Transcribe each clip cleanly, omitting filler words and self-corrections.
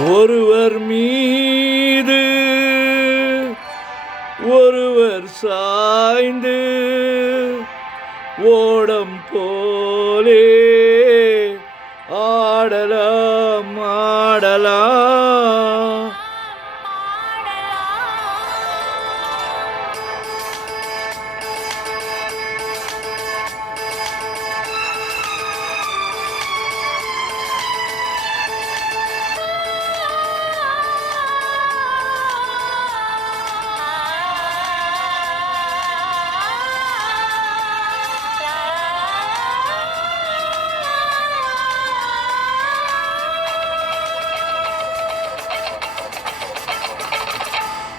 ஒருவர் மீது ஒருவர் சாய்ந்து ஓடம் போலே ஆடலாம் ஆடலாம்.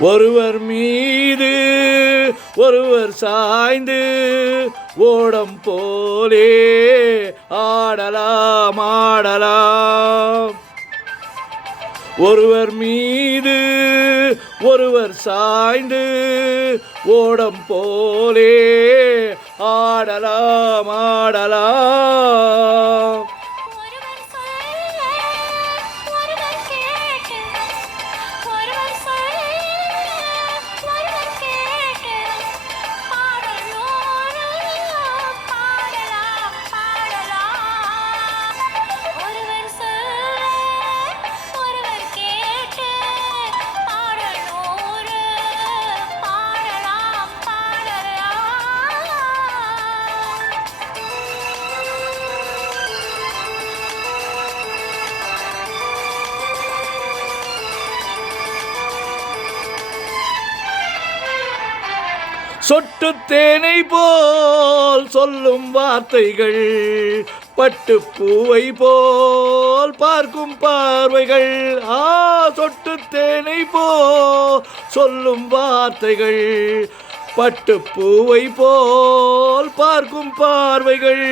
ஒருவர் மீது ஒருவர் சாய்ந்து ஓடம் போலே ஆடலாம் ஆடலாம். ஒருவர் மீது ஒருவர் சாய்ந்து ஓடம் போலே ஆடலாம் ஆடலாம். சொட்டு தேனை போல் சொல்லும் வார்த்தைகள், பட்டு பூவை போல் பார்க்கும் பார்வைகள். சொட்டு தேனை போல் சொல்லும் வார்த்தைகள், பட்டு பூவை போல் பார்க்கும் பார்வைகள்.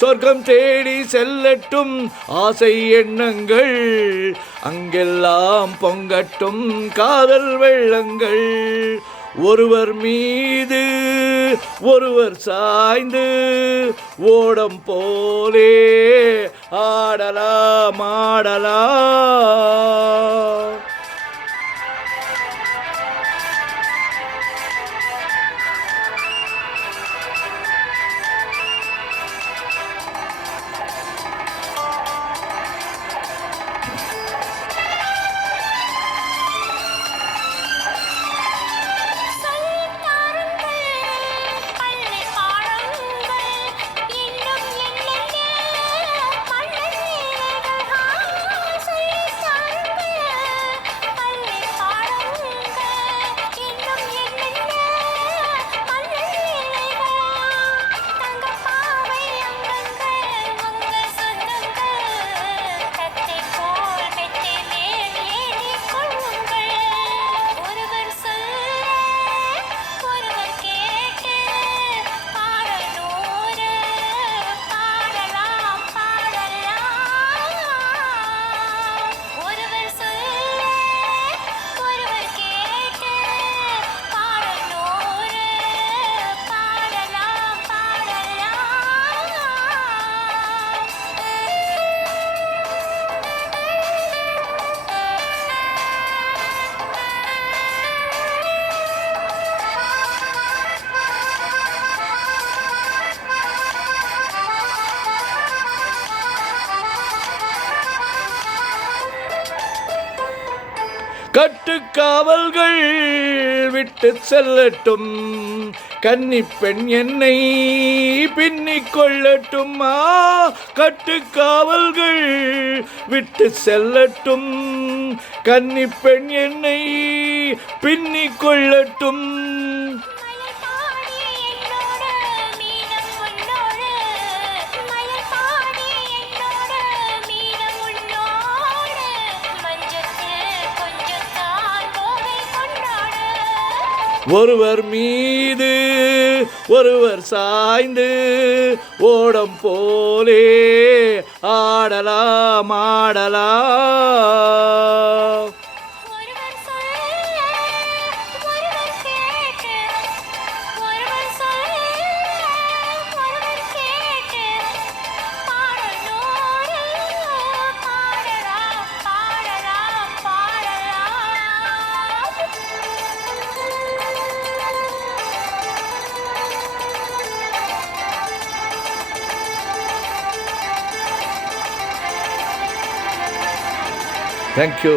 சொர்க்கம் தேடி செல்லட்டும் ஆசை எண்ணங்கள், அங்கெல்லாம் பொங்கட்டும் காதல் வெள்ளங்கள். ஒருவர் மீது ஒருவர் சாய்ந்து ஓடம் போலே ஆடலாம் ஆடலாம். கட்டுக்காவல்கள் விட்டு செல்லட்டும், கன்னி பெண் என்னை பின்னிக் கொள்ளட்டும். கட்டுக்காவல்கள் விட்டு செல்லட்டும், கன்னி பெண் என்னை பின்னிக் கொள்ளட்டும். ஒருவர் மீது ஒருவர் சாய்ந்து ஓடம் போலே ஆடலாம் ஆடலாம். தேங்க்யூ.